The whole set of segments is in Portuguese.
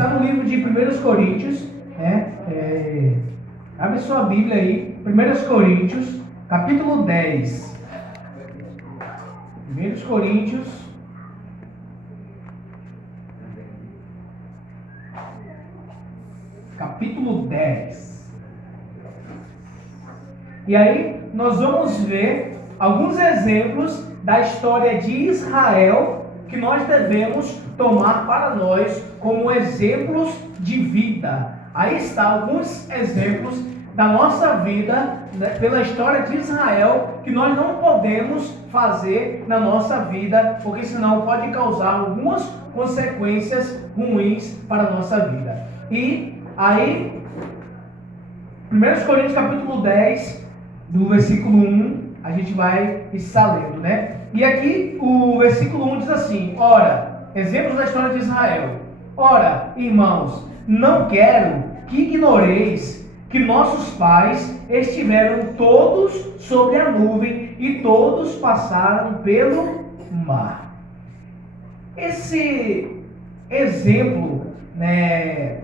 Está no livro de 1 Coríntios, né? Abre sua Bíblia aí, 1 Coríntios, capítulo 10. 1 Coríntios, capítulo 10. E aí nós vamos ver alguns exemplos da história de Israel que nós devemos tomar para nós como exemplos de vida. Aí está alguns exemplos da nossa vida, né, pela história de Israel, que nós não podemos fazer na nossa vida, porque senão pode causar algumas consequências ruins para a nossa vida. E aí, 1 Coríntios capítulo 10, do versículo 1, a gente vai estar lendo, né? E aqui o versículo 1 diz assim: ora, exemplos da história de Israel. Ora, irmãos, não quero que ignoreis que nossos pais estiveram todos sobre a nuvem e todos passaram pelo mar. Esse exemplo, né,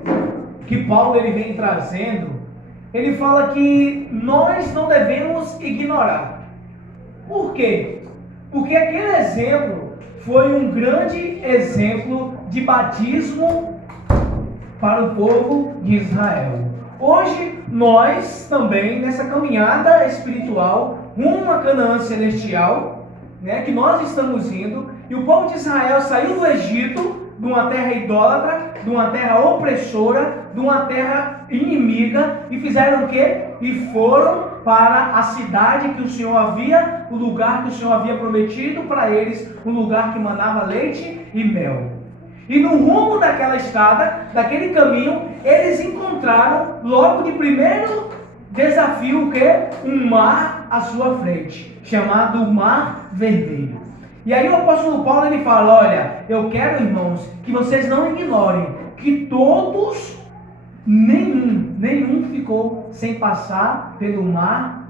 que Paulo ele vem trazendo, ele fala que nós não devemos ignorar. Por quê? Porque aquele exemplo foi um grande exemplo de batismo para o povo de Israel. Hoje, nós também, nessa caminhada espiritual, rumo a Canaã celestial, né, que nós estamos indo, e o povo de Israel saiu do Egito, de uma terra idólatra, de uma terra opressora, de uma terra inimiga, e fizeram o quê? E foram para a cidade que o Senhor havia, o lugar que o Senhor havia prometido para eles, um lugar que manava leite e mel. E no rumo daquela estrada, daquele caminho, eles encontraram logo de primeiro desafio o quê? Um mar à sua frente, chamado Mar Vermelho. E aí o apóstolo Paulo ele fala: olha, eu quero, irmãos, que vocês não ignorem que todos, nenhum ficou sem passar pelo mar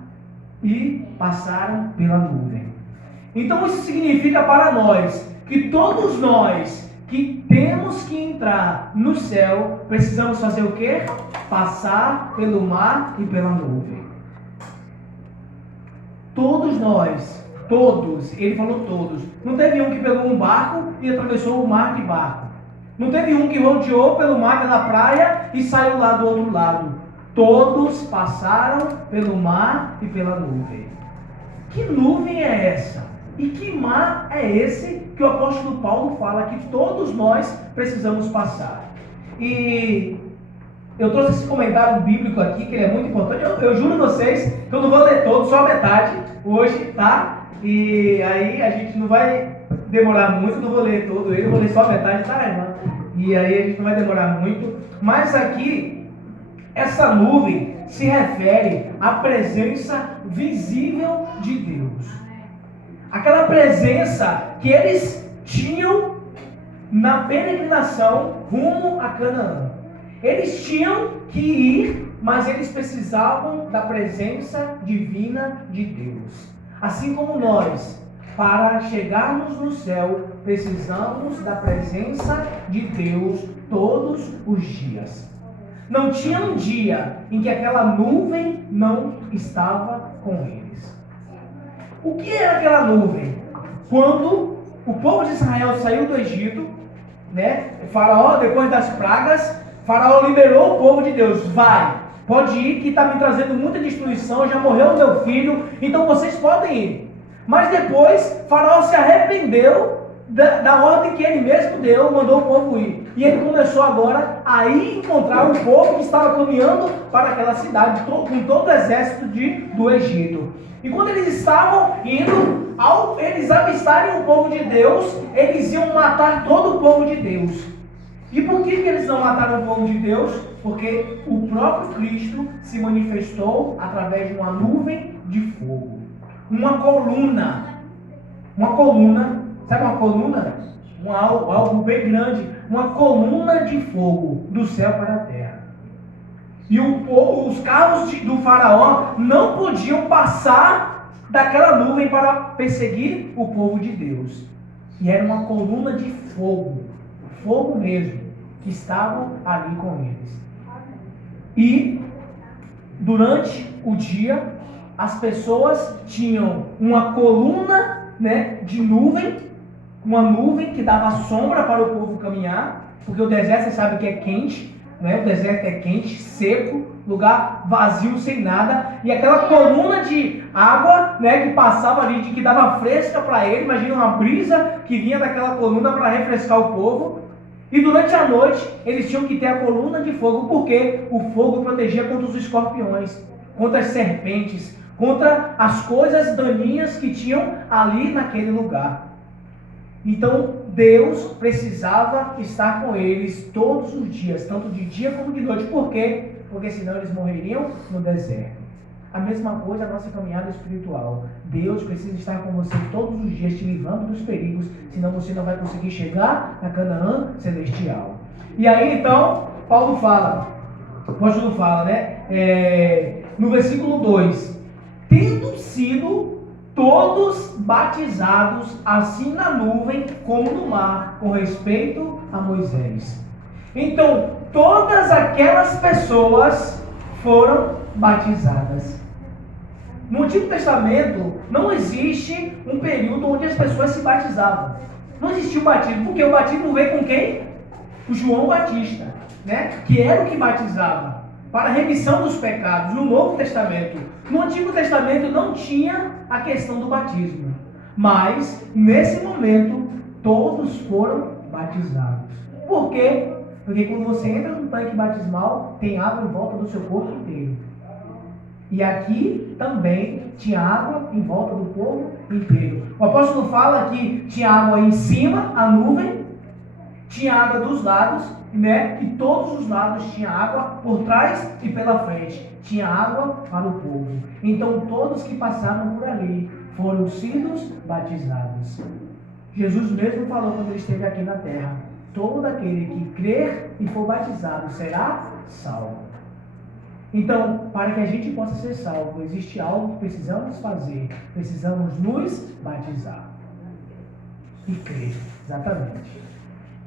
e passaram pela nuvem. Então isso significa para nós que todos nós que temos que entrar no céu, precisamos fazer o quê? Passar pelo mar e pela nuvem. Todos nós, todos, ele falou todos. Não teve um que pegou um barco e atravessou o mar de barco. Não teve um que rodeou pelo mar, pela praia e saiu lá do outro lado. Todos passaram pelo mar e pela nuvem. Que nuvem é essa? E que mar é esse que o apóstolo Paulo fala que todos nós precisamos passar? E eu trouxe esse comentário bíblico aqui, que ele é muito importante. Eu juro a vocês que eu não vou ler todo, só a metade hoje, tá? E aí a gente não vai demorar muito, não vou ler todo ele, eu vou ler só a metade, tá, irmã? E aí a gente não vai demorar muito. Mas aqui, essa nuvem se refere à presença visível de Deus. Aquela presença que eles tinham na peregrinação rumo a Canaã. Eles tinham que ir, mas eles precisavam da presença divina de Deus. Assim como nós, para chegarmos no céu, precisamos da presença de Deus todos os dias. Não tinha um dia em que aquela nuvem não estava com eles. O que era aquela nuvem? Quando o povo de Israel saiu do Egito, né? O faraó, depois das pragas, Faraó liberou o povo de Deus. Vai, pode ir, que está me trazendo muita destruição, já morreu o meu filho, então vocês podem ir. Mas depois, Faraó se arrependeu da ordem que ele mesmo deu, mandou o povo ir. E ele começou agora a ir encontrar o povo que estava caminhando para aquela cidade, com todo o exército do Egito. E quando eles estavam indo, ao eles avistarem o povo de Deus, eles iam matar todo o povo de Deus. E por que eles não mataram o povo de Deus? Porque o próprio Cristo se manifestou através de uma nuvem de fogo. Uma coluna. Sabe uma coluna? Algo bem grande. Uma coluna de fogo do céu para a terra. E os carros do faraó não podiam passar daquela nuvem para perseguir o povo de Deus. E era uma coluna de fogo. Fogo mesmo. que estavam ali com eles. E durante o dia, as pessoas tinham uma coluna, né, de nuvem, uma nuvem que dava sombra para o povo caminhar, porque o deserto, você sabe que é quente, né? O deserto é quente, seco, lugar vazio, sem nada, e aquela coluna de água, né, que passava ali, que dava fresca para ele. Imagina uma brisa que vinha daquela coluna para refrescar o povo. E durante a noite eles tinham que ter a coluna de fogo, porque o fogo protegia contra os escorpiões, contra as serpentes, contra as coisas daninhas que tinham ali naquele lugar. Então Deus precisava estar com eles todos os dias, tanto de dia como de noite. Por quê? Porque senão eles morreriam no deserto. A mesma coisa a nossa caminhada espiritual. Deus precisa estar com você todos os dias, te livrando dos perigos, senão você não vai conseguir chegar na Canaã celestial. E aí então, Paulo fala, o apóstolo fala, né? No versículo 2: tendo sido todos batizados, assim na nuvem como no mar, com respeito a Moisés. Então, todas aquelas pessoas foram batizadas. No Antigo Testamento, não existe um período onde as pessoas se batizavam. Não existia o batismo, porque o batismo veio com quem? O João Batista, né? Que era o que batizava para a remissão dos pecados no Novo Testamento. No Antigo Testamento não tinha a questão do batismo, mas nesse momento todos foram batizados. Por quê? Porque quando você entra no tanque batismal, tem água em volta do seu corpo inteiro. E aqui também tinha água em volta do corpo inteiro. O apóstolo fala que tinha água em cima, a nuvem, tinha água dos lados, né? E todos os lados tinha água por trás e pela frente. Tinha água para o povo. Então todos que passaram por ali foram sido batizados. Jesus mesmo falou quando ele esteve aqui na terra: todo aquele que crer e for batizado será salvo. Então, para que a gente possa ser salvo, existe algo que precisamos fazer. Precisamos nos batizar e crer, exatamente.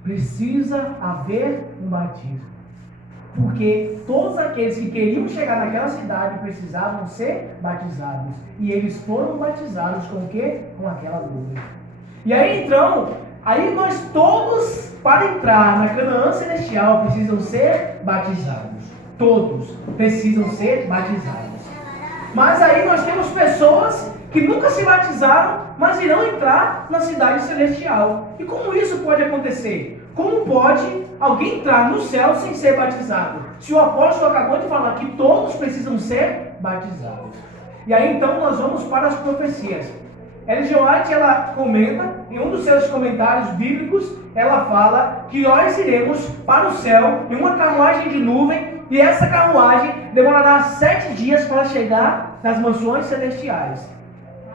Precisa haver um batismo, porque todos aqueles que queriam chegar naquela cidade precisavam ser batizados, e eles foram batizados com o quê? Com aquela nuvem. E aí então, nós todos, para entrar na Canaã celestial, precisam ser batizados. Todos precisam ser batizados. Mas aí nós temos pessoas que nunca se batizaram, mas irão entrar na cidade celestial. E como isso pode acontecer? Como pode alguém entrar no céu sem ser batizado? Se o apóstolo acabou de falar que todos precisam ser batizados. E aí então nós vamos para as profecias. Ellen G. White, ela comenta, em um dos seus comentários bíblicos, ela fala que nós iremos para o céu em uma carruagem de nuvem, e essa carruagem demorará 7 dias para chegar nas mansões celestiais.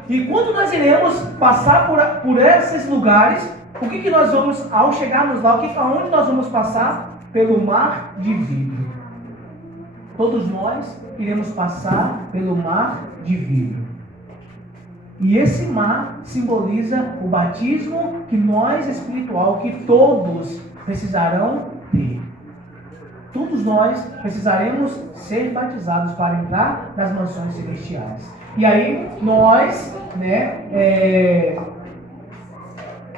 E quando nós iremos passar por esses lugares, o que nós vamos, ao chegarmos lá, aonde nós vamos passar? Pelo mar de vidro. Todos nós iremos passar pelo mar de vidro. E esse mar simboliza o batismo que nós, espiritual, que todos precisarão ter. Todos nós precisaremos ser batizados para entrar nas mansões celestiais. E aí nós,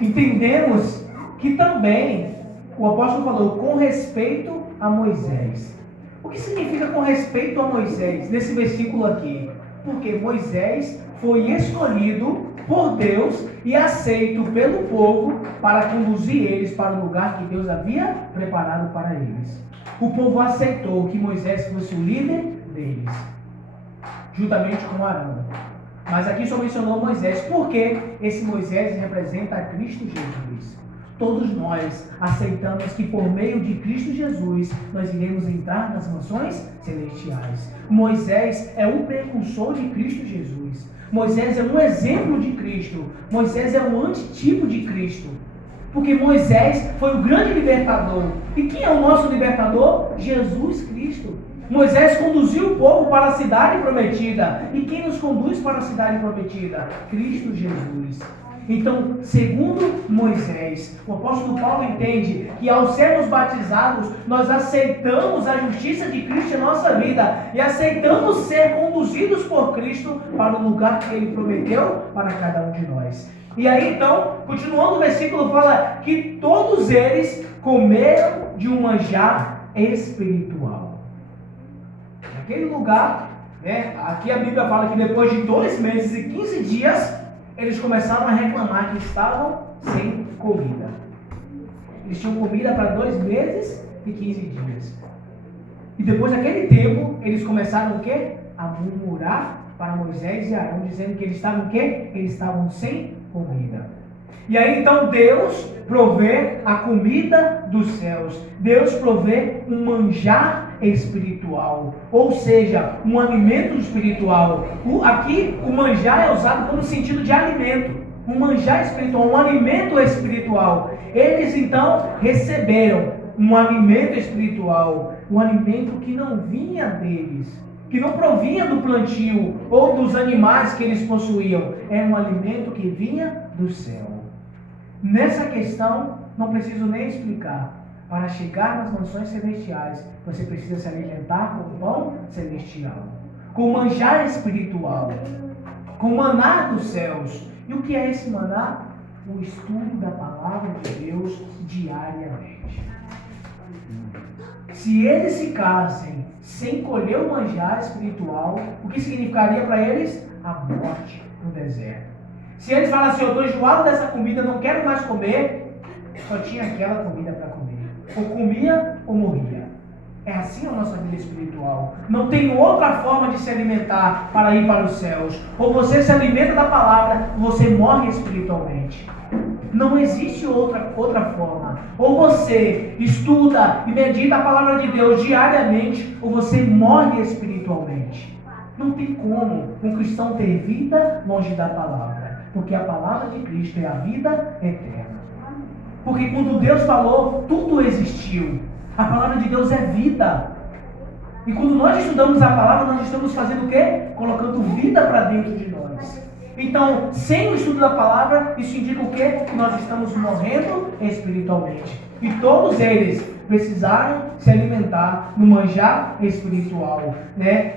entendemos que também o apóstolo falou com respeito a Moisés. O que significa com respeito a Moisés nesse versículo aqui? Porque Moisés foi escolhido por Deus e aceito pelo povo para conduzir eles para o lugar que Deus havia preparado para eles. O povo aceitou que Moisés fosse o líder deles, juntamente com Arão. Mas aqui só mencionou Moisés, porque esse Moisés representa a Cristo Jesus. Todos nós aceitamos que por meio de Cristo Jesus nós iremos entrar nas mansões celestiais. Moisés é um precursor de Cristo Jesus. Moisés é um exemplo de Cristo. Moisés é um antitipo de Cristo. Porque Moisés foi o grande libertador. E quem é o nosso libertador? Jesus Cristo. Moisés conduziu o povo para a cidade prometida. E quem nos conduz para a cidade prometida? Cristo Jesus. Então, segundo Moisés, o apóstolo Paulo entende que ao sermos batizados, nós aceitamos a justiça de Cristo em nossa vida e aceitamos ser conduzidos por Cristo para o lugar que Ele prometeu para cada um de nós. E aí então, continuando o versículo, fala que todos eles comeram de um manjar espiritual. Naquele lugar, aqui a Bíblia fala que depois de 2 meses e 15 dias, eles começaram a reclamar que estavam sem comida. Eles tinham comida para 2 meses e 15 dias. E depois daquele tempo, eles começaram o quê? A murmurar para Moisés e Arão, dizendo que eles estavam o quê? Eles estavam sem comida. E aí então Deus provê a comida dos céus. Deus provê um manjar espiritual, ou seja, um alimento espiritual. Aqui o manjar é usado como sentido de alimento. Um manjar espiritual, um alimento espiritual. Eles então receberam um alimento espiritual, um alimento que não vinha deles, que não provinha do plantio ou dos animais que eles possuíam. Era um alimento que vinha do céu. Nessa questão, não preciso nem explicar. Para chegar nas mansões celestiais, você precisa se alimentar com o pão celestial, com o manjar espiritual, com o maná dos céus. E o que é esse maná? O estudo da palavra de Deus diariamente. Se eles ficassem sem colher o manjar espiritual, o que significaria para eles? A morte no deserto. Se eles falassem, eu estou enjoado dessa comida, não quero mais comer, só tinha aquela comida para comer. Ou comia ou morria. É assim a nossa vida espiritual. Não tem outra forma de se alimentar para ir para os céus. Ou você se alimenta da palavra, ou você morre espiritualmente. Não existe outra forma. Ou você estuda e medita a palavra de Deus diariamente, ou você morre espiritualmente. Não tem como um cristão ter vida longe da palavra. Porque a palavra de Cristo é a vida eterna. Porque quando Deus falou, tudo existiu. A palavra de Deus é vida. E quando nós estudamos a palavra, nós estamos fazendo o quê? Colocando vida para dentro de nós. Então, sem o estudo da palavra, isso indica o quê? Que nós estamos morrendo espiritualmente. E todos eles precisaram se alimentar no manjar espiritual,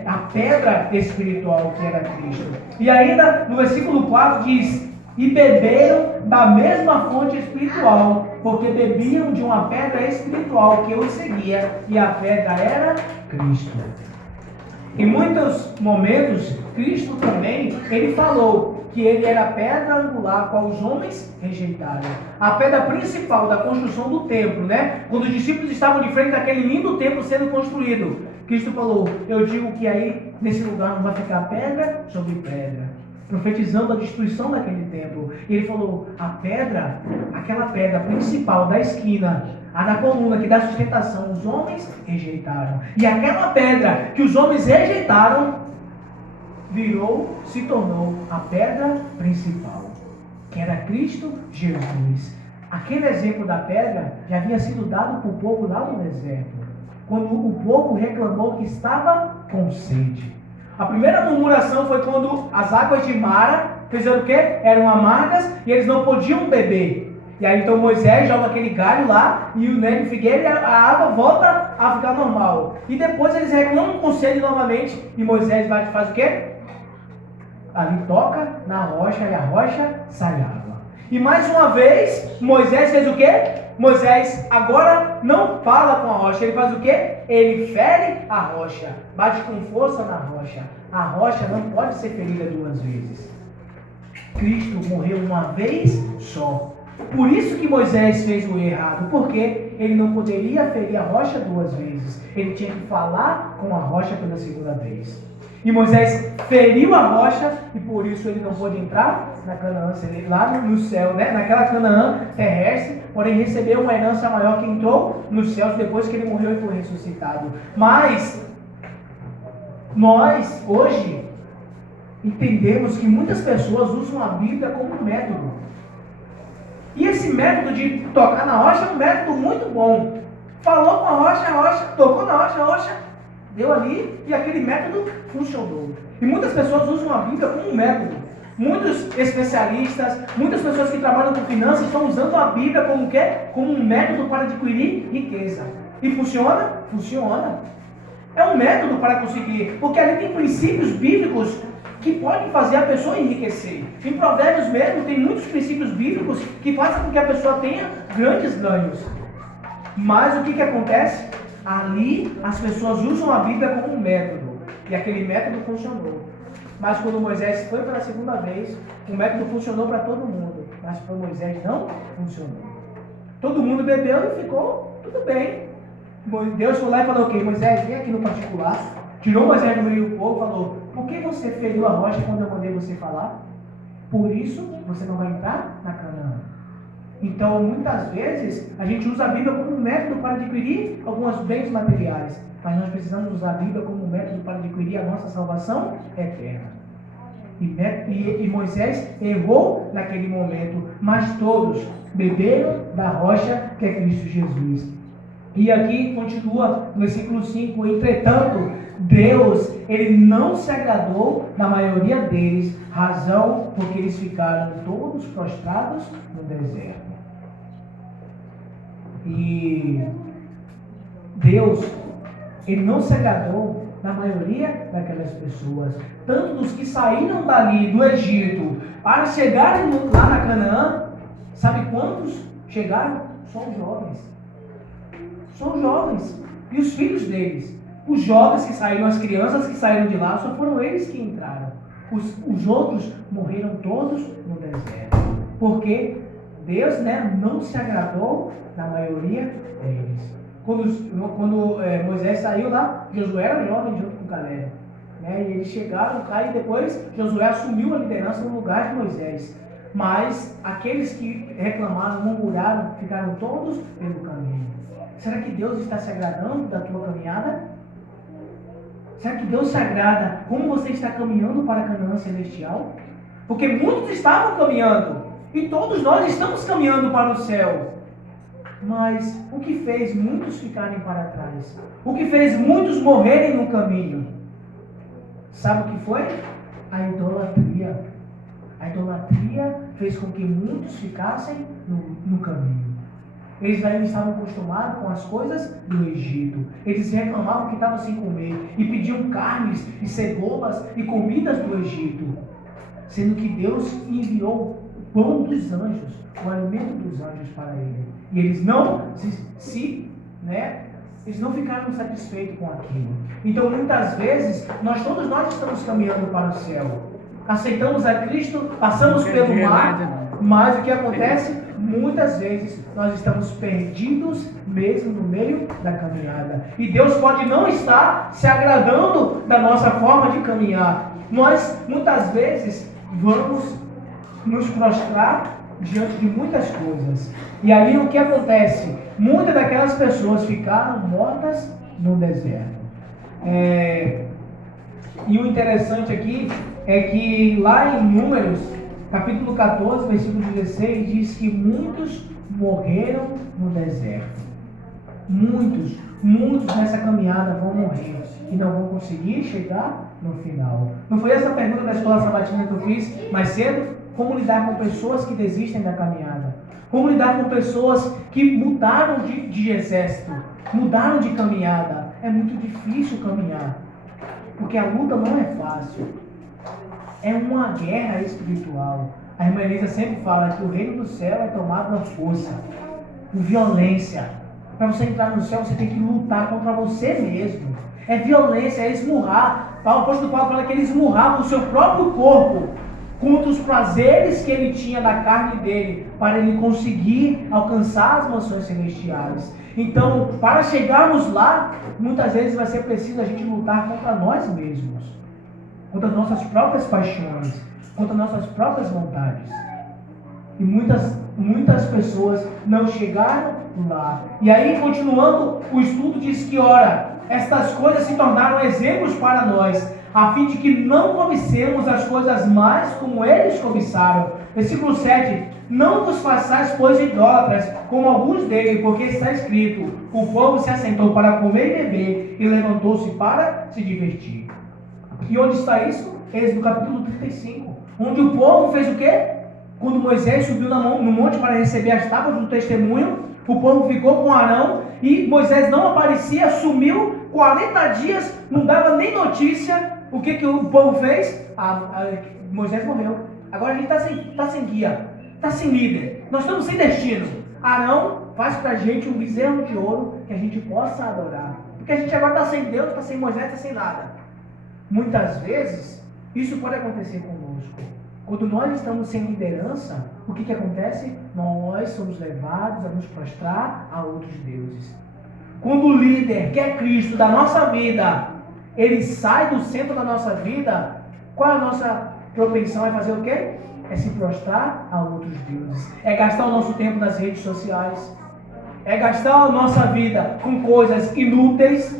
a pedra espiritual que era Cristo. E ainda no versículo 4 diz: e beberam da mesma fonte espiritual, porque bebiam de uma pedra espiritual que os seguia, e a pedra era Cristo. Em muitos momentos, Cristo também, ele falou que ele era a pedra angular, qual os homens rejeitaram. A pedra principal da construção do templo, quando os discípulos estavam de frente daquele lindo templo sendo construído, Cristo falou, eu digo que aí, nesse lugar, não vai ficar pedra sobre pedra, profetizando a destruição daquele templo. E ele falou, a pedra, aquela pedra principal da esquina, a da coluna que dá sustentação, os homens rejeitaram. E aquela pedra que os homens rejeitaram, se tornou a pedra principal, que era Cristo Jesus. Aquele exemplo da pedra já havia sido dado para o povo lá no deserto, quando o povo reclamou que estava com sede. A primeira murmuração foi quando as águas de Mara, fizeram o quê? Eram amargas e eles não podiam beber. E aí então Moisés joga aquele galho lá e o neve figueira e a água volta a ficar normal. E depois eles reclamam com sede novamente e Moisés vai e faz o quê? Ali toca na rocha e a rocha sai água. E mais uma vez Moisés fez o quê? Moisés agora não fala com a rocha, ele faz o quê? Ele fere a rocha, bate com força na rocha. A rocha não pode ser ferida 2 vezes. Cristo morreu uma vez só. Por isso que Moisés fez o errado, porque ele não poderia ferir a rocha 2 vezes. Ele tinha que falar com a rocha pela 2ª vez. E Moisés feriu a rocha e por isso ele não pôde entrar na Canaã, lá no céu, naquela Canaã terrestre, porém recebeu uma herança maior que entrou nos céus depois que ele morreu e foi ressuscitado. Mas nós hoje entendemos que muitas pessoas usam a Bíblia como um método. E esse método de tocar na rocha é um método muito bom. Falou com a rocha, tocou na rocha, a rocha deu ali e aquele método funcionou. E muitas pessoas usam a Bíblia como um método. Muitos especialistas, muitas pessoas que trabalham com finanças estão usando a Bíblia como o quê? Como um método para adquirir riqueza. E funciona? Funciona. É um método para conseguir, porque ali tem princípios bíblicos que podem fazer a pessoa enriquecer. Em Provérbios mesmo tem muitos princípios bíblicos que fazem com que a pessoa tenha grandes ganhos. Mas o que acontece? Ali as pessoas usam a Bíblia como um método. E aquele método funcionou. Mas quando Moisés foi pela segunda vez, o método funcionou para todo mundo. Mas para Moisés não funcionou. Todo mundo bebeu e ficou tudo bem. Deus foi lá e falou: ok, Moisés, vem aqui no particular. Tirou Moisés do meio do povo e falou: por que você feriu a rocha quando eu mandei você falar? Por isso você não vai entrar na Canaã. Então, muitas vezes, a gente usa a Bíblia como um método para adquirir alguns bens materiais. Mas nós precisamos usar a Bíblia como um método para adquirir a nossa salvação eterna. E Moisés errou naquele momento, mas todos beberam da rocha que é Cristo Jesus. E aqui continua no versículo 5: entretanto, Deus, ele não se agradou da maioria deles, razão porque eles ficaram todos prostrados no deserto. E Deus, ele não se agradou da maioria daquelas pessoas, tanto dos que saíram dali do Egito para chegarem lá na Canaã. Sabe quantos chegaram? Só os jovens. Só os jovens e os filhos deles. Os jovens que saíram, as crianças que saíram de lá, só foram eles que entraram. Os outros morreram todos no deserto. Porque Deus, não se agradou da maioria deles. Quando Moisés saiu lá, Josué era jovem junto com Caleb. E eles chegaram cá e depois Josué assumiu a liderança no lugar de Moisés. Mas aqueles que reclamaram, murmuraram, ficaram todos pelo caminho. Será que Deus está se agradando da tua caminhada? Será que Deus se agrada como você está caminhando para a Canaã celestial? Porque muitos estavam caminhando e todos nós estamos caminhando para o céu. Mas o que fez muitos ficarem para trás? O que fez muitos morrerem no caminho? Sabe o que foi? A idolatria. A idolatria fez com que muitos ficassem no caminho. Eles ainda estavam acostumados com as coisas do Egito. Eles reclamavam que estavam sem comer e pediam carnes e cebolas e comidas do Egito. Sendo que Deus enviou o pão dos anjos, o alimento dos anjos para eles. E eles não eles não ficaram satisfeitos com aquilo. Então, muitas vezes, todos nós estamos caminhando para o céu. Aceitamos a Cristo, passamos pelo mar, mas o que acontece? Muitas vezes nós estamos perdidos mesmo no meio da caminhada. E Deus pode não estar se agradando da nossa forma de caminhar. Nós, muitas vezes, vamos nos prostrar diante de muitas coisas. E ali o que acontece? Muitas daquelas pessoas ficaram mortas no deserto. E o interessante aqui é que lá em Números, capítulo 14, versículo 16, diz que muitos morreram no deserto. Muitos nessa caminhada vão morrer e não vão conseguir chegar no final. Não foi essa a pergunta da escola sabatina que eu fiz mais cedo? Como lidar com pessoas que desistem da caminhada? Como lidar com pessoas que mudaram de exército, mudaram de caminhada? É muito difícil caminhar, porque a luta não é fácil. É uma guerra espiritual. A irmã Elisa sempre fala que o reino do céu é tomado na força, com violência. Para você entrar no céu, você tem que lutar contra você mesmo. É violência, é esmurrar. O apóstolo Paulo fala que ele esmurrava o seu próprio corpo contra os prazeres que ele tinha da carne dele, para ele conseguir alcançar as mansões celestiais. Então, para chegarmos lá, muitas vezes vai ser preciso a gente lutar contra nós mesmos, contra nossas próprias paixões, contra nossas próprias vontades. E muitas pessoas não chegaram lá. E aí, continuando, o estudo diz que, ora, estas coisas se tornaram exemplos para nós, a fim de que não cobicemos as coisas mais como eles cobiçaram. Versículo 7. Não vos façais, pois, idólatras, como alguns deles, porque está escrito: o povo se assentou para comer e beber, e levantou-se para se divertir. E onde está isso? Êxodo capítulo 35. onde o povo fez o quê? Quando Moisés subiu no monte para receber as tábuas do testemunho, o povo ficou com Arão e Moisés não aparecia, sumiu 40 dias, não dava nem notícia. O que o povo fez? Moisés morreu. Agora a gente está sem guia, está sem líder, nós estamos sem destino. Arão faz para a gente um bezerro de ouro que a gente possa adorar. Porque a gente agora está sem Deus, está sem Moisés, está sem nada. Muitas vezes, isso pode acontecer conosco. Quando nós estamos sem liderança, o que acontece? Nós somos levados a nos prostrar a outros deuses. Quando o líder, que é Cristo, da nossa vida, ele sai do centro da nossa vida, qual é a nossa propensão? É fazer o quê? É se prostrar a outros deuses. É gastar o nosso tempo nas redes sociais. É gastar a nossa vida com coisas inúteis.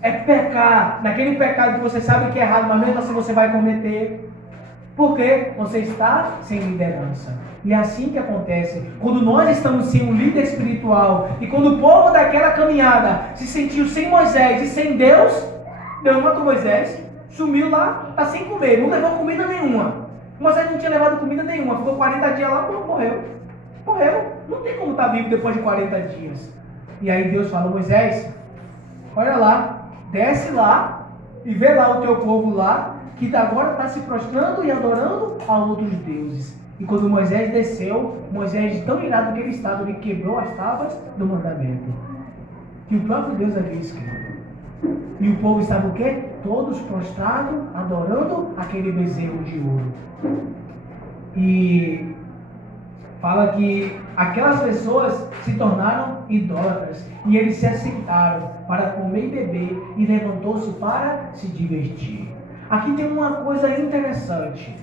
É pecar naquele pecado que você sabe que é errado, mas mesmo assim você vai cometer. Porque você está sem liderança. E é assim que acontece. Quando nós estamos sem um líder espiritual, e quando o povo daquela caminhada se sentiu sem Moisés e sem Deus, Deus matou Moisés, sumiu lá, está sem comer, não levou comida nenhuma. Moisés não tinha levado comida nenhuma, ficou 40 dias lá, morreu. Morreu. Não tem como estar vivo depois de 40 dias. E aí Deus falou: Moisés, olha lá, desce lá e vê lá o teu povo lá, que agora está se prostrando e adorando a outros deuses. E quando Moisés desceu, Moisés, tão irado que ele estava, ele quebrou as tábuas do mandamento. E o próprio Deus havia escrito. E o povo estava o quê? Todos prostrados, adorando aquele bezerro de ouro. E fala que aquelas pessoas se tornaram idólatras. E eles se assentaram para comer e beber, e levantou-se para se divertir. Aqui tem uma coisa interessante.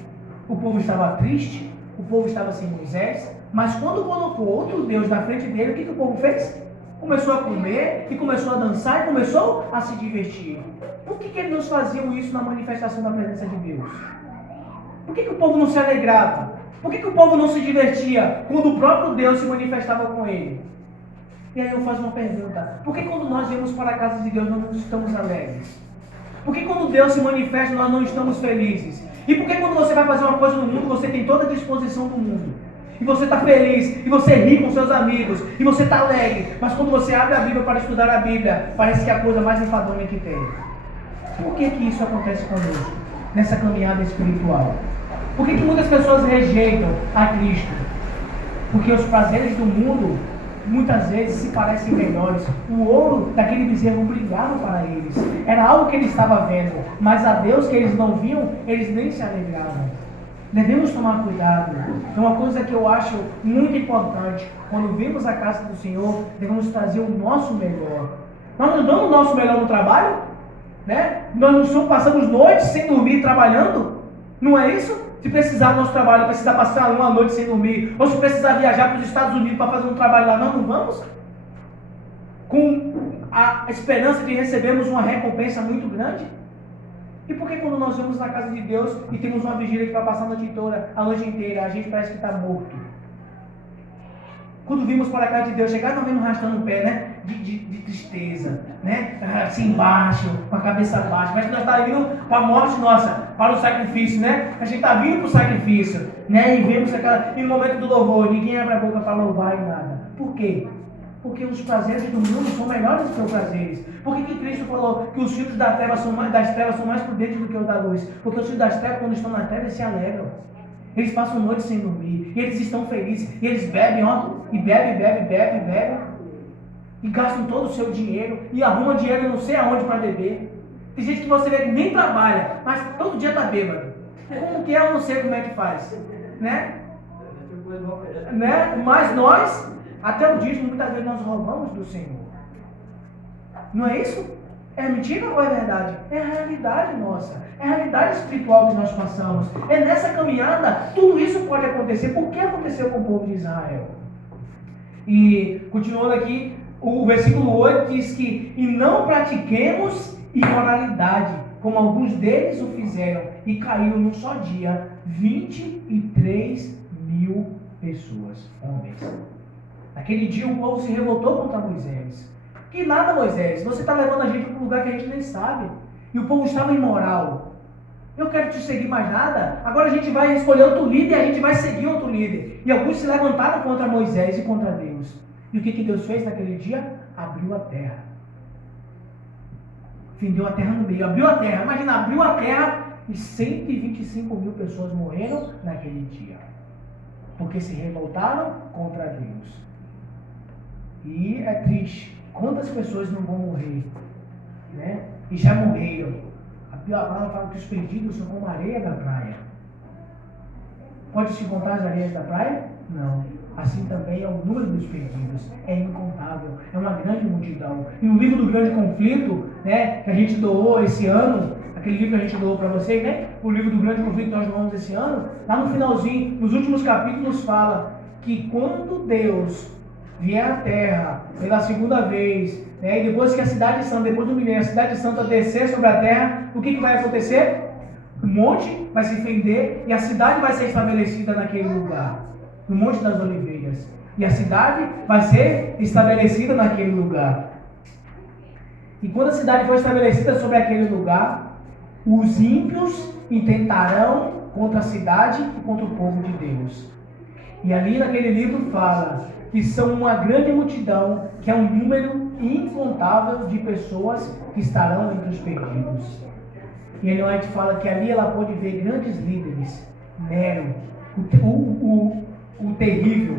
O povo estava triste, o povo estava sem Moisés, mas quando colocou outro Deus na frente dele, o que o povo fez? Começou a comer, e começou a dançar, e começou a se divertir. Por que eles não faziam isso na manifestação da presença de Deus? Por que o povo não se alegrava? Por que o povo não se divertia quando o próprio Deus se manifestava com ele? E aí eu faço uma pergunta: por que quando nós viemos para a casa de Deus nós não estamos alegres? Por que quando Deus se manifesta nós não estamos felizes? E por que quando você vai fazer uma coisa no mundo você tem toda a disposição do mundo? E você está feliz, e você ri com seus amigos, e você está alegre, mas quando você abre a Bíblia para estudar a Bíblia, parece que é a coisa mais enfadonha que tem. Por que isso acontece conosco, nessa caminhada espiritual? Por que muitas pessoas rejeitam a Cristo? Porque os prazeres do mundo, muitas vezes, se parecem melhores. O ouro daquele bezerro brilhava para eles. Era algo que eles estavam vendo, mas a Deus que eles não viam, eles nem se alegravam. Devemos tomar cuidado. É uma coisa que eu acho muito importante. Quando vimos a casa do Senhor, devemos trazer o nosso melhor. Nós não damos o nosso melhor no trabalho, né? Nós não passamos noites sem dormir trabalhando. Não é isso? Se precisar do nosso trabalho, precisar passar uma noite sem dormir, ou se precisar viajar para os Estados Unidos para fazer um trabalho lá, nós não vamos? Com a esperança de recebermos uma recompensa muito grande? E por que quando nós vamos na casa de Deus e temos uma vigília que vai passar a noite inteira, a gente parece que está morto? Quando vimos para a casa de Deus chegar, nós vemos arrastando o pé, né? De tristeza, né? Assim embaixo, com a cabeça baixa. Mas nós estamos vindo para a morte nossa, para o sacrifício, né? A gente está vindo para o sacrifício, né? E vemos e no momento do louvor, ninguém abre a boca para louvar e nada. Por quê? Porque os prazeres do mundo são melhores do que os prazeres. Por que Cristo falou que os filhos das trevas são mais prudentes do que os da luz? Porque os filhos das trevas, quando estão nas trevas, se alegram. Eles passam noites sem dormir, e eles estão felizes, e eles bebem, ó, e bebem, e gastam todo o seu dinheiro, e arrumam dinheiro não sei aonde para beber. Tem gente que você vê que nem trabalha, mas todo dia está bêbado. Como que é? Eu não sei como é que faz, né? Mas nós, até o dízimo, muitas vezes nós roubamos do Senhor. Não é isso? É mentira ou é verdade? É a realidade nossa. É a realidade espiritual que nós passamos. É nessa caminhada, tudo isso pode acontecer. Por que aconteceu com o povo de Israel? E, continuando aqui, o versículo 8 diz que: e não pratiquemos imoralidade, como alguns deles o fizeram, e caíram num só dia 23 mil pessoas, homens. Naquele dia o povo se revoltou contra Moisés. Que nada, Moisés, você está levando a gente para um lugar que a gente nem sabe. E o povo estava imoral. Eu quero te seguir mais nada. Agora a gente vai escolher outro líder e a gente vai seguir outro líder. E alguns se levantaram contra Moisés e contra Deus. E o que Deus fez naquele dia? Abriu a terra. Findeu a terra no meio. Abriu a terra. Imagina, abriu a terra e 125 mil pessoas morreram naquele dia. Porque se revoltaram contra Deus. E é triste. Quantas pessoas não vão morrer? Né? E já morreram. A palavra fala que os perdidos são como a areia da praia. Pode se contar as areias da praia? Não. Assim também é o número dos perdidos. É incontável. É uma grande multidão. E no livro do Grande Conflito, né, que a gente doou esse ano, aquele livro que a gente doou para vocês, né? O livro do Grande Conflito que nós doamos esse ano, lá no finalzinho, nos últimos capítulos, fala que quando Deus vier à terra pela segunda vez, né, e depois que a cidade santa, depois do milênio, a cidade santa descer sobre a terra, o que vai acontecer? O monte vai se fender e a cidade vai ser estabelecida naquele lugar, no Monte das Oliveiras. E a cidade vai ser estabelecida naquele lugar. E quando a cidade for estabelecida sobre aquele lugar, os ímpios intentarão contra a cidade e contra o povo de Deus. E ali naquele livro fala que são uma grande multidão, que é um número incontável de pessoas que estarão entre os perdidos. E Ellen White fala que ali ela pode ver grandes líderes. Nero, o terrível,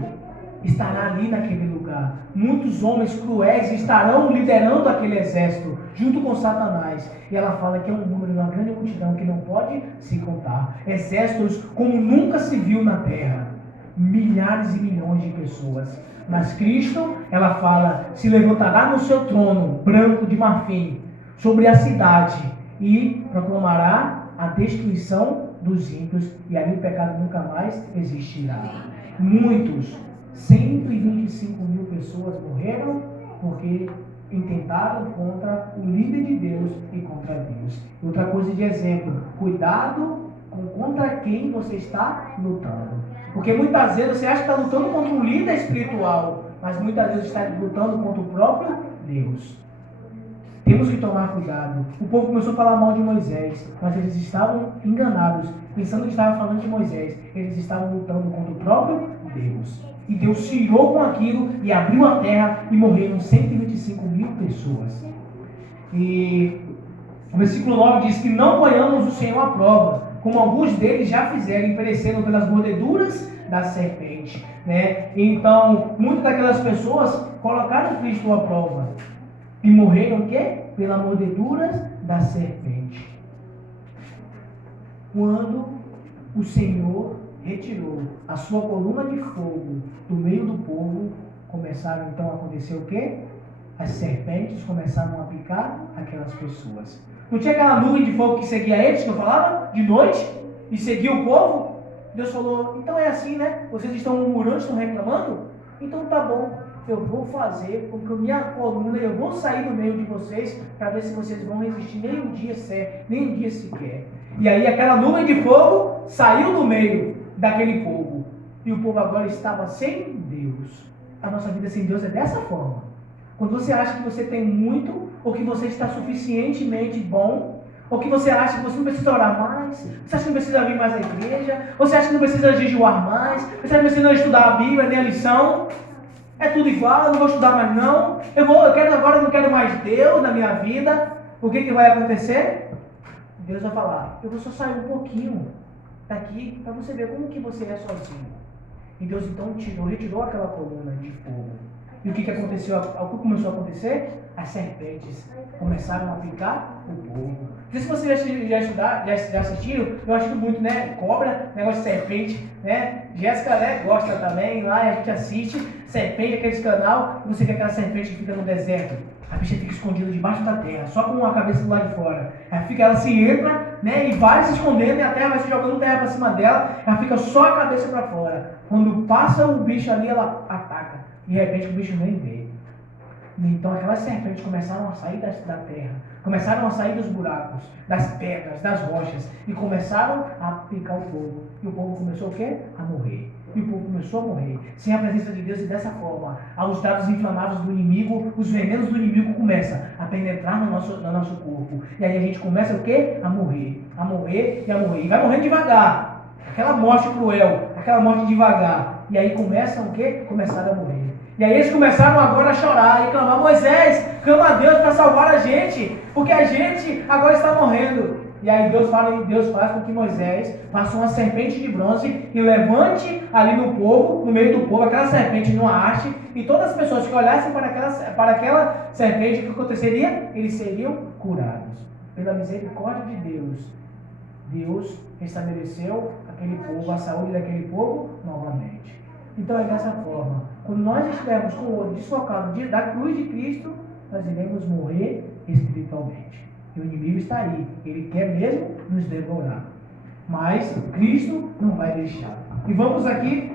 estará ali naquele lugar. Muitos homens cruéis estarão liderando aquele exército, junto com Satanás. E ela fala que é um número, uma grande multidão que não pode se contar. Exércitos como nunca se viu na terra. Milhares e milhões de pessoas. Mas Cristo, ela fala, se levantará no seu trono, branco de marfim, sobre a cidade, e proclamará a destruição dos ímpios, e ali o pecado nunca mais existirá. Muitos, 125 mil pessoas morreram porque intentaram contra o líder de Deus e contra Deus. Outra coisa de exemplo, cuidado contra quem você está lutando. Porque muitas vezes você acha que está lutando contra um líder espiritual, mas muitas vezes está lutando contra o próprio Deus. Temos que tomar cuidado. O povo começou a falar mal de Moisés, mas eles estavam enganados, pensando que estava falando de Moisés. Eles estavam lutando contra o próprio Deus. E Deus se irou com aquilo e abriu a terra e morreram 125 mil pessoas. E o versículo 9 diz que não ponhamos o Senhor à prova, como alguns deles já fizeram e pereceram pelas mordeduras da serpente. Né? Então, muitas daquelas pessoas colocaram Cristo à prova. E morreram o quê? Pelas mordeduras da serpente. Quando o Senhor retirou a sua coluna de fogo do meio do povo, começaram então a acontecer o quê? As serpentes começaram a picar aquelas pessoas. Não tinha aquela nuvem de fogo que seguia eles, que eu falava, de noite, e seguia o povo? Deus falou, então é assim, né? Vocês estão murmurando, estão reclamando? Então tá bom. Eu vou fazer com que a minha coluna, eu vou sair do meio de vocês para ver se vocês vão resistir nem um dia sequer. E aí aquela nuvem de fogo saiu do meio daquele povo. E o povo agora estava sem Deus. A nossa vida sem Deus é dessa forma. Quando você acha que você tem muito, ou que você está suficientemente bom, ou que você acha que você não precisa orar mais, você acha que não precisa vir mais à igreja, você acha que não precisa jejuar mais, você acha que não precisa estudar a Bíblia, nem a lição. É tudo igual, eu não vou estudar mais não. Eu não quero mais Deus na minha vida. O que vai acontecer? Deus vai falar, eu vou só sair um pouquinho daqui para você ver como que você é sozinho. E Deus então retirou aquela coluna de fogo. E o que aconteceu? O que começou a acontecer? As serpentes começaram a picar o povo. Não sei se vocês já assistiram, eu acho muito, né? Cobra, negócio de serpente, né? Jéssica, né, gosta também, lá a gente assiste, serpente, aqueles canal, e você vê aquela serpente que fica no deserto. A bicha fica escondida debaixo da terra, só com a cabeça do lado de fora. Ela se entra, né, e vai se escondendo, e a terra vai se jogando terra para cima dela, ela fica só a cabeça para fora. Quando passa o bicho ali, ela ataca. E de repente o bicho nem vê. Então aquelas serpentes começaram a sair da terra, começaram a sair dos buracos, das pedras, das rochas, e começaram a picar o povo. E o povo começou o quê? A morrer. E o povo começou a morrer. Sem a presença de Deus, e dessa forma, aos dados inflamados do inimigo, os venenos do inimigo começam a penetrar no nosso corpo. E aí a gente começa o quê? A morrer e a morrer. E vai morrendo devagar. Aquela morte cruel, aquela morte devagar. E aí começam o quê? Começaram a morrer. E aí eles começaram agora a chorar e clamar: Moisés, clama a Deus para salvar a gente, porque a gente agora está morrendo. E aí Deus faz com que Moisés faça uma serpente de bronze e levante ali no meio do povo, aquela serpente numa haste, e todas as pessoas que olhassem para aquela serpente, o que aconteceria? Eles seriam curados. Pela misericórdia de Deus, Deus restabeleceu aquele povo, a saúde daquele povo novamente. Então é dessa forma. Quando nós estivermos com o olho desfocado da cruz de Cristo, nós iremos morrer espiritualmente. E o inimigo está aí. Ele quer mesmo nos devorar. Mas Cristo não vai deixar. E vamos aqui,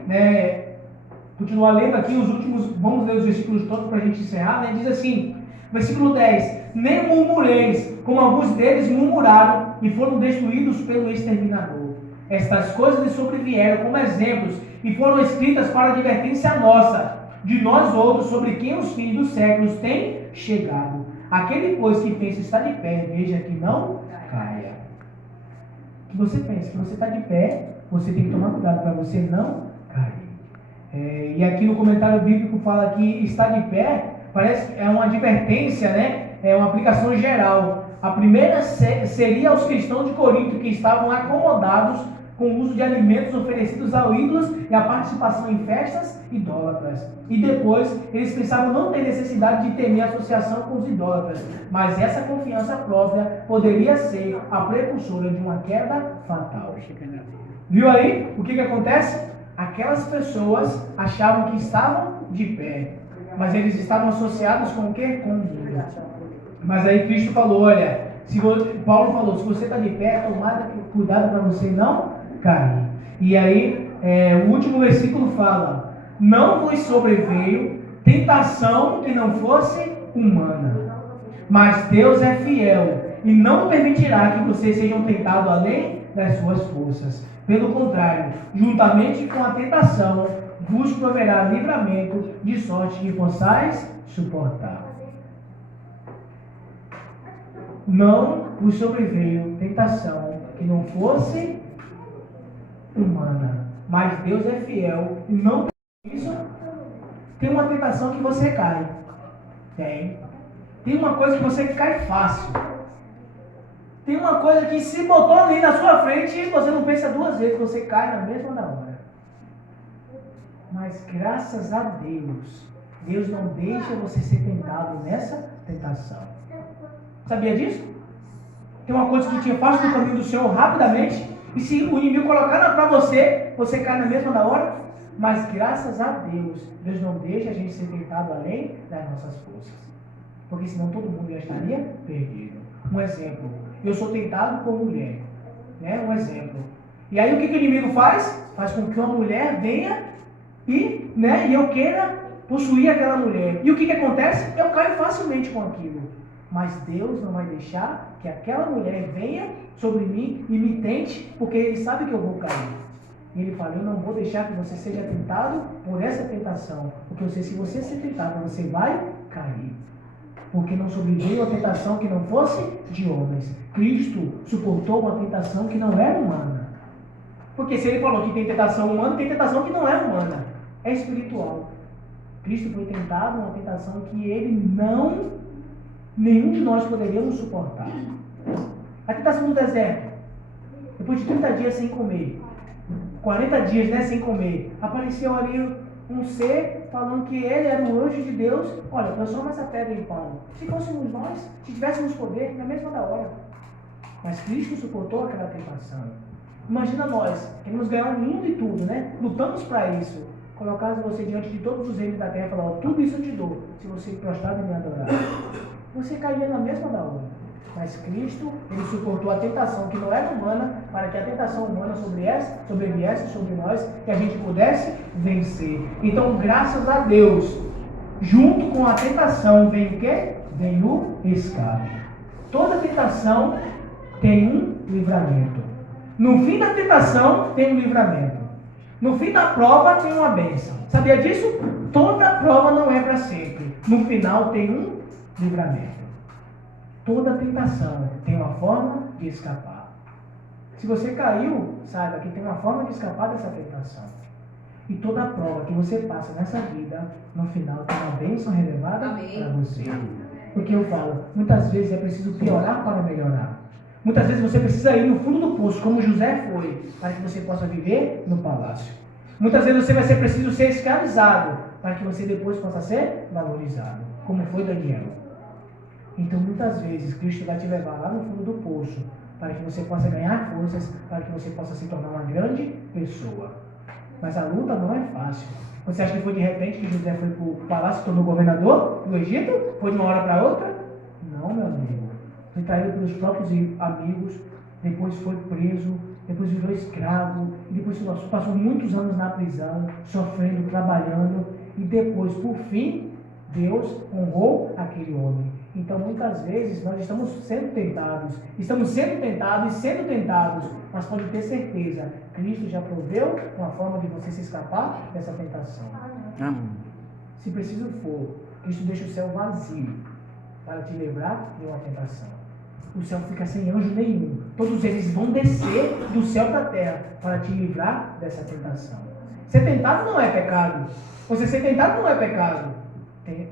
continuar lendo aqui os últimos, vamos ler os versículos todos para a gente encerrar, Diz assim, versículo 10: Nem murmureis, como alguns deles murmuraram e foram destruídos pelo exterminador. Estas coisas lhes sobrevieram como exemplos e foram escritas para advertência nossa, de nós outros, sobre quem os fins dos séculos têm chegado. Aquele, pois, que pensa estar de pé, veja que não caia. Que você pensa que você está de pé, você tem que tomar cuidado para você não cair. E aqui no comentário bíblico fala que estar de pé parece que é uma advertência, É uma aplicação geral. A primeira seria aos cristãos de Corinto, que estavam acomodados com o uso de alimentos oferecidos a ídolos e a participação em festas idólatras. E depois, eles pensavam não ter necessidade de temer associação com os idólatras, mas essa confiança própria poderia ser a precursora de uma queda fatal. Viu aí o que acontece? Aquelas pessoas achavam que estavam de pé, mas eles estavam associados com o quê? Com o mundo. Mas aí Cristo falou, Paulo falou, se você está de pé, tomada cuidado para você não cair. E aí, o último versículo fala: não vos sobreveio tentação que não fosse humana, mas Deus é fiel e não permitirá que vocês sejam tentados além das suas forças. Pelo contrário, juntamente com a tentação, vos proverá livramento, de sorte que possais suportar. Não vos sobreveio tentação que não fosse humana, mas Deus é fiel e não isso. Tem uma tentação que você cai. Tem uma coisa que você cai fácil. Tem uma coisa que se botou ali na sua frente, você não pensa duas vezes, você cai na mesma hora. Mas graças a Deus, Deus não deixa você ser tentado nessa tentação. Sabia disso? Tem uma coisa que te afasta do caminho do Senhor rapidamente, e se o inimigo colocar para você, você cai na mesma hora. Mas graças a Deus, Deus não deixa a gente ser tentado além das nossas forças. Porque senão todo mundo já estaria perdido. Um exemplo, eu sou tentado por mulher. Um exemplo. E aí o que o inimigo faz? Faz com que uma mulher venha e eu queira possuir aquela mulher. E o que acontece? Eu caio facilmente com aquilo. Mas Deus não vai deixar que aquela mulher venha sobre mim e me tente, porque Ele sabe que eu vou cair. E Ele fala: eu não vou deixar que você seja tentado por essa tentação, porque eu sei, se você ser tentado, você vai cair. Porque não sobreveio a tentação que não fosse de homens. Cristo suportou uma tentação que não era humana. Porque se Ele falou que tem tentação humana, tem tentação que não é humana, é espiritual. Cristo foi tentado uma tentação que nenhum de nós poderíamos suportar. A tentação do deserto. Depois de 30 dias sem comer, 40 dias sem comer, apareceu ali um ser falando que ele era um anjo de Deus. Olha, transforma essa pedra em pão. Se fôssemos nós, se tivéssemos poder, na mesma hora. Mas Cristo suportou aquela tentação. Imagina nós, queremos ganhar o mundo e tudo, Lutamos para isso. Colocasse você diante de todos os reinos da terra e falar: tudo isso eu te dou, se você prostrar e me adorar. Você cairia na mesma hora. Mas Cristo, Ele suportou a tentação que não era humana, para que a tentação humana sobreviesse sobre nós e a gente pudesse vencer. Então, graças a Deus, junto com a tentação vem o quê? Vem o escape. Toda tentação tem um livramento. No fim da tentação tem um livramento. No fim da prova tem uma bênção. Sabia disso? Toda prova não é para sempre. No final tem um livramento. Toda tentação tem uma forma de escapar. Se você caiu, saiba que tem uma forma de escapar dessa tentação. E toda prova que você passa nessa vida, no final tem uma bênção relevada para você. Porque eu falo, muitas vezes é preciso piorar para melhorar. Muitas vezes você precisa ir no fundo do poço, como José foi, para que você possa viver no palácio. Muitas vezes você vai ser preciso ser escravizado, para que você depois possa ser valorizado, como foi Daniel. Então, muitas vezes, Cristo vai te levar lá no fundo do poço, para que você possa ganhar forças, para que você possa se tornar uma grande pessoa. Mas a luta não é fácil. Você acha que foi de repente que José foi para o palácio e tornou governador do Egito? Foi de uma hora para outra? Não, meu amigo. Foi traído pelos próprios amigos, depois foi preso, depois virou escravo, e depois passou muitos anos na prisão, sofrendo, trabalhando, e depois, por fim, Deus honrou aquele homem. Então, muitas vezes, nós estamos sendo tentados, e sendo tentados, mas pode ter certeza, Cristo já proveu uma forma de você se escapar dessa tentação. Se preciso for, Cristo deixa o céu vazio para te livrar de uma tentação. O céu fica sem anjo nenhum. Todos eles vão descer do céu para a terra para te livrar dessa tentação. Ser tentado não é pecado. Você ser tentado não é pecado.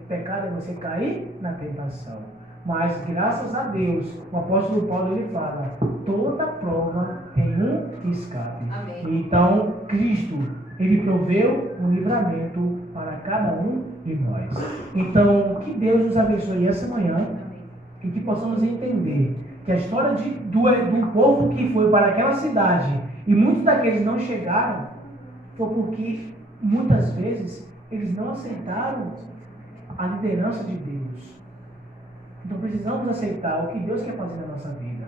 Pecado é você cair na tentação. Mas graças a Deus, o apóstolo Paulo ele fala, toda prova tem um escape. Amém. Então, Cristo, ele proveu um livramento para cada um de nós. Então, que Deus nos abençoe essa manhã e que possamos entender que a história do povo que foi para aquela cidade e muitos daqueles não chegaram, foi porque muitas vezes eles não aceitaram a liderança de Deus. Então precisamos aceitar o que Deus quer fazer na nossa vida.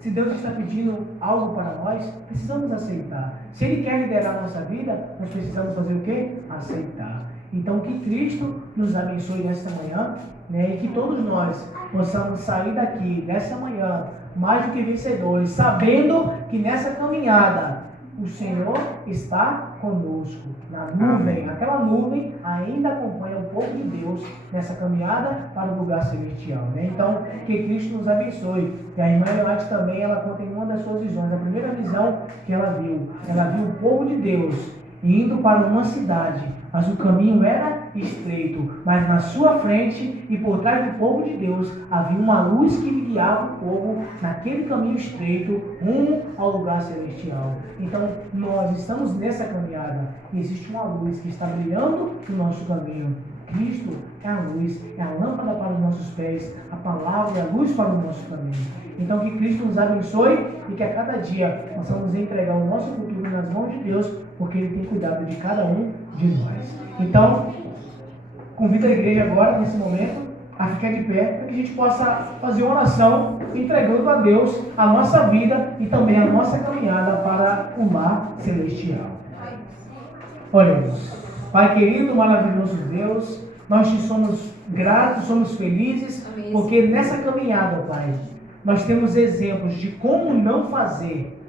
Se Deus está pedindo algo para nós, precisamos aceitar. Se Ele quer liderar a nossa vida, nós precisamos fazer o quê? Aceitar. Então que Cristo nos abençoe nesta manhã, né? E que todos nós possamos sair daqui, nessa manhã, mais do que vencedores, sabendo que nessa caminhada o Senhor está conosco. Na nuvem, aquela nuvem ainda acompanha o povo de Deus nessa caminhada para o lugar celestial, né? Então, que Cristo nos abençoe. E a irmã Leonete também, ela conta em uma das suas visões. A primeira visão que ela viu o povo de Deus indo para uma cidade, mas o caminho era estreito, mas na sua frente e por trás do povo de Deus havia uma luz que guiava o povo naquele caminho estreito rumo ao lugar celestial. Então nós estamos nessa caminhada e existe uma luz que está brilhando no nosso caminho. Cristo é a luz, é a lâmpada para os nossos pés, a palavra é a luz para o nosso caminho. Então que Cristo nos abençoe e que a cada dia possamos entregar o nosso futuro nas mãos de Deus, porque Ele tem cuidado de cada um de nós. Então, convido a igreja agora, nesse momento, a ficar de pé, para que a gente possa fazer uma oração entregando a Deus a nossa vida e também a nossa caminhada para o lar celestial. Oremos. Pai querido, maravilhoso Deus, nós te somos gratos, somos felizes, porque nessa caminhada, Pai, nós temos exemplos de como não fazer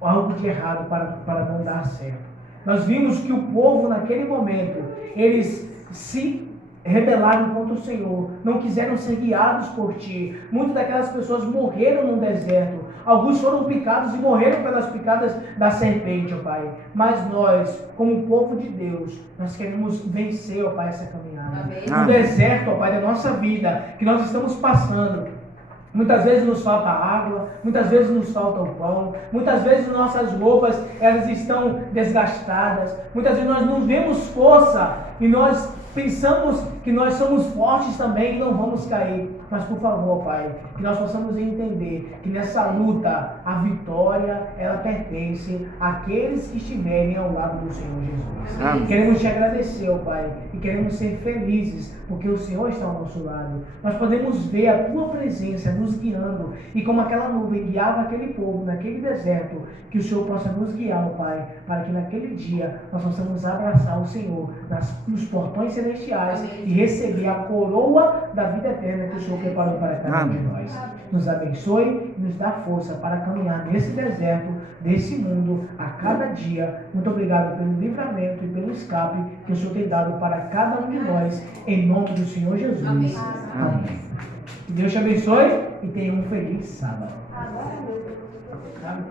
algo de errado para não dar certo. Nós vimos que o povo naquele momento, eles se rebelaram contra o Senhor, não quiseram ser guiados por Ti. Muitas daquelas pessoas morreram no deserto. Alguns foram picados e morreram pelas picadas da serpente, ó Pai. Mas nós, como povo de Deus, nós queremos vencer, ó Pai, essa caminhada. Amém. No deserto, ó Pai, da nossa vida, que nós estamos passando. Muitas vezes nos falta água, muitas vezes nos falta o pão, muitas vezes nossas roupas elas estão desgastadas, muitas vezes nós não vemos força e nós pensamos que nós somos fortes também e não vamos cair. Mas por favor, Pai, que nós possamos entender que nessa luta a vitória ela pertence àqueles que estiverem ao lado do Senhor Jesus. Amém. Queremos te agradecer, ó Pai, e queremos ser felizes porque o Senhor está ao nosso lado. Nós podemos ver a Tua presença nos guiando e como aquela nuvem guiava aquele povo naquele deserto, que o Senhor possa nos guiar, ó Pai, para que naquele dia nós possamos abraçar o Senhor nos portões celestiais. Amém. E receber a coroa da vida eterna que o Senhor preparou para cada um de nós. Nos abençoe e nos dá força para caminhar nesse deserto, desse mundo, a cada dia. Muito obrigado pelo livramento e pelo escape que o Senhor tem dado para cada um de nós, em nome do Senhor Jesus. Amém. Amém. Deus te abençoe e tenha um feliz sábado. Agora, meu Deus. Tá?